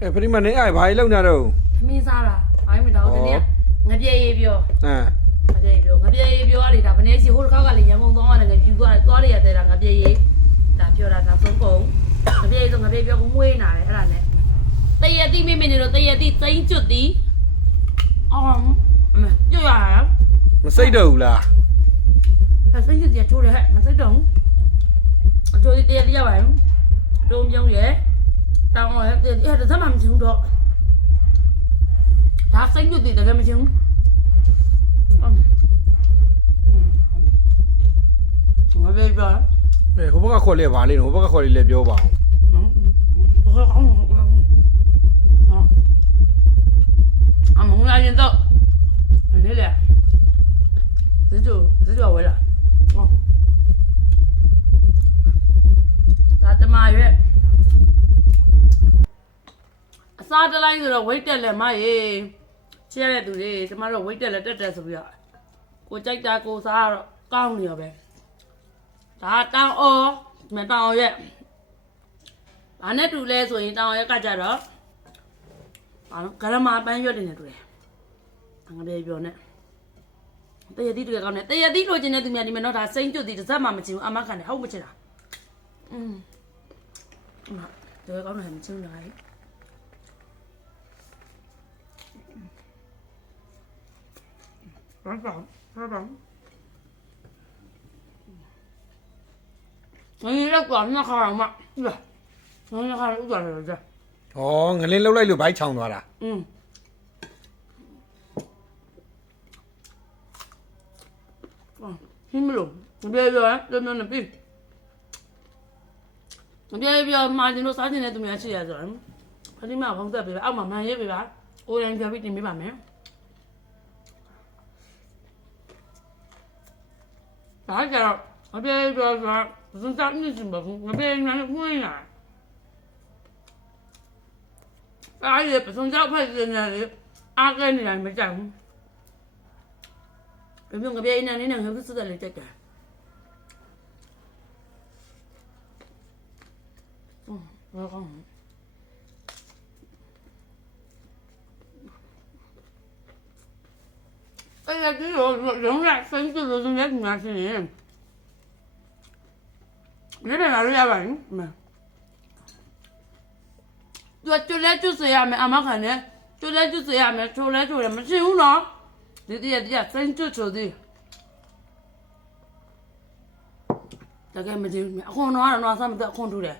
ဖရီမနေအဲ့ဘာကြီးလောက်နေတော့သမင်းစားတာဘာမှမတောင်းတနေ့ငပြေးပြောငပြေးပြောရတယ်ဒါဘယ်နည်းစီဟိုတစ်ခါကလည်းရန်ကုန်သွားရတယ်ငယူသွားရတဲ့တာငပြေးဒါပြောတာနောက်ဆုံးကုန်ငပြေးဆိုငပြေးပြောမွေးနာတယ်အဲ့ဒါနဲ့တရတိမိမနေတော့တရတိသိန်းကျွတ်တီအော်မပြောရမစိတ်တော့ဘူးလားဟဲ့သိန်းကျွတ်တီထိုးတယ်ဟဲ့မစိတ်တော့ဘူးအချိုးတရတိရပါရင်တုံးပြုံးရဲ့တောင်းရဲအဲ့ဒါမှမချင်တော့ဒါစိတ်ကျွတ်တီတကယ်မချင်ဘူးငါပြောဟိုဘက်ကခေါ်လေဘာလေးဟိုဘက်ကခေါ်လေလည်းပြောပါအောင်မငါရင်တော့နေလေဇီတိုဝဲလာဒါတမရွက်အစားတလိုက်ဆိုတော့ဝိတ်တက်လဲမရေချဲတဲ့သူတွေကျမတို့ဝိတ်တက်လဲတက်တက်ဆိုပြီးတော့ကိုကြိုက်တာကိုစားတော့ကောင်းနေရောပဲဒါတောင်အော်မတောင်ရွက်ဘာနဲ့တူလဲဆိုရင်တောင်ရွက်ကကြတော့ဂရမပန်းရွက်တွေနဲ့တူတယ်ငါပြေပြောနဲ့တရတိတွေကောင်းတယ်တရတိလိုချင်တဲ့သူများဒီမှာတော့ဒါစိမ့်ကျွတ်တီတစ်စက်မှမချင်ဘူးအမခံတယ်ဟုတ်မချင်တာဒါကောင်းတယ်မချင်ဘူးလားဘာ你那管那看嘛，对，那看有点儿ဩငလင်းလှုပ်လိုက်လို့ဘိုက်ချောင်သွားတာ听不懂，你别ပြော真的别，你别买进到3,000的都没吃呀，这，他你买房子别吧，澳门买也别吧，我人家别你没办没，啥家，我别说。不是咱你是不？我别人家问呀，阿爷不从小派人家的，阿哥你还没讲，有没有个别人家你两个不知道你这个？我讲，哎呀，这有人生就是人家人家是人。你在哪里呀？喂，没。就来就是呀，没阿妈看的，就来就是呀，没出来出来没行了，你真就出的，大概没行，空哪啥么子空出来。